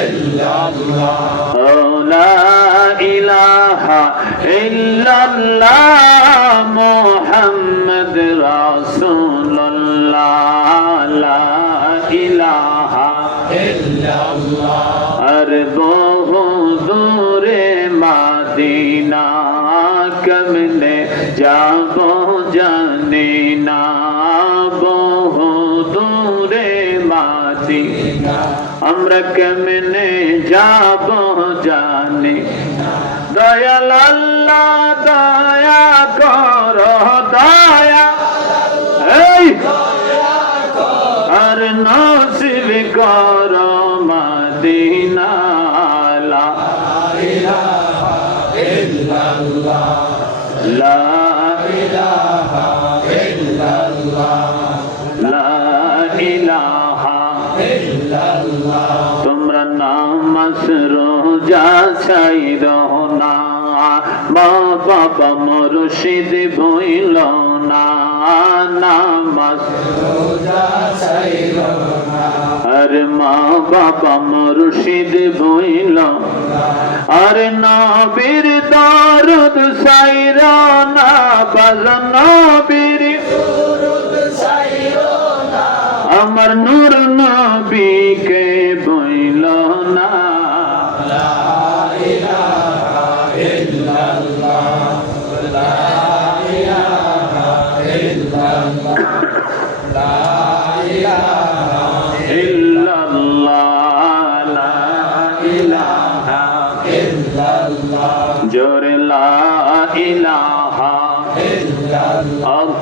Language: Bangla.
illallah la ilaha illallah muhammad rasulullah la ilaha illallah ar বহু দূরে মাদিনা কমনে যাব জানি না বহু দূরে মাদিনা আমরা কেমনে যাব জানি দয়াল আল্লাহ, দয়া কর, দয়া। এই! আর নসিব কর মদিনা লা লা লা ইলাহা তোমরা নামাজ রোজা ছাইর না। মা বাবা মুর্শিদ ভইল না। নামাজ আর মা বাবা মুর্শিদ ভইল আর নবীর দরুদ সাইর না। বাজ নবীর আমার নূর নবীকে বইল না। ইল্লাল্লাহ জোরে লা ইলাহা। আল্লাহ